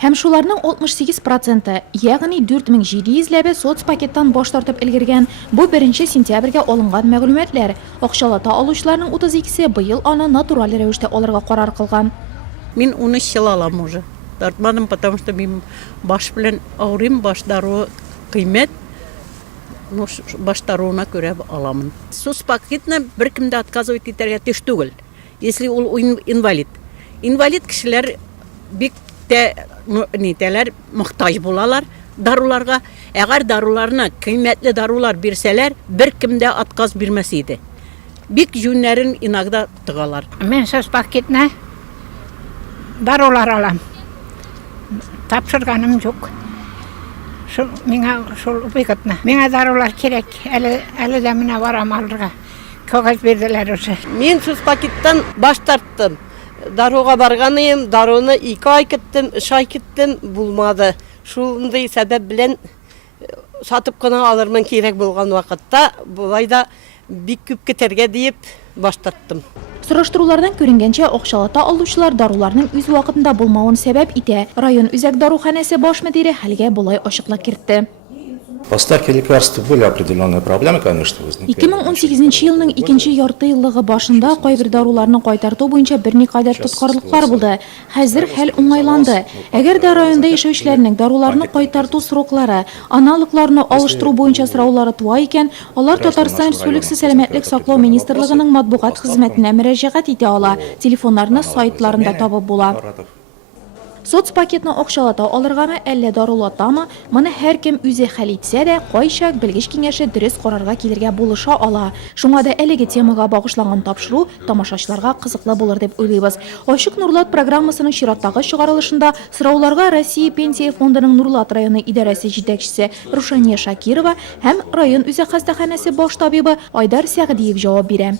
Һәм шуларның 68%, ягъни 4700 соцпакеттан баш тартып өлгергән. Бу 1 сентябрьгә алынган мәгълүматлар. Акчалата алучыларның 32-се быел аны натураль рәвештә алырга карар кылган. Мин 13 ел алам уже. Тартмадым, потому что мин баш белән авырыйм, баш даруы кыйммәт. Баш даруына күрә аламын. Соцпакетны беркем дә отказывать итәргә тиеш түгел. Если ул инвалид. Инвалид кешеләр бик нитәләр мохтаҗ булалар даруларга. Әгәр даруларны кыйммәтле дарулар бирсәләр, беркем дә отказ бирмәс иде. Бик җүннәрен иногда тыгалар. Мен соцпакетны дарулар алам. Тапшырганым юк. Шул бекетне. Миңа дарулар керек. Әле дә менә барам алырга. Кагаз бирделәр уже. Мен соцпакеттан баш тарттым. Даруга барганым, даруны 2 ай киттем, 3 ай киттем, булмады. Шундый сәбәп белән сатып кына алырмын кирәк булган вакытта, булайда бик күп китәргә дип баш тарттым. Сораштырулардан күренгәнчә, акчалата алучылар даруларның үз вакытында булмавын сәбәп итә. Район үзәк даруханәсе баш мөдире хәлгә булай ачыклык кертте. Поставки лекарств были определенные проблемы, конечно, возникли. 2018 елның 2нче ярты еллыгы башында кайбер даруларны кайтарту буенча берникадәр тоткарлыклар булды. Хәзер хәл уңайланды. Әгәр дә районда яшәүчеләрнең даруларны кайтарту сроклары, аналогларны алыштыру буенча сораулары туа икән, алар Татарстан Республикасы Сәламәтлек саклау министрлыгының матбугат хезмәтенә мөрәҗәгать итә ала. Телефоннарны сайтларында табып була. Соцпакетны акчалата алыргамы, әллә дарулатамы, моны һәркем үзе хәл итсә дә, кайчак белгеч киңәше дөрес карарга килергә булыша ала. Шуңа да әлеге темага багышланган тапшыру тамашачыларга кызыклы булыр дип уйлыйбыз. Ачык Нурлат программасының чираттагы чыгарылышында сорауларга Россия пенсия фондының Нурлат районы идарәсе җитәкчесе Рушания Шакирова һәм район үзәк хастаханәсе баш табибы Айдар Сәгъдиев җавап бирә.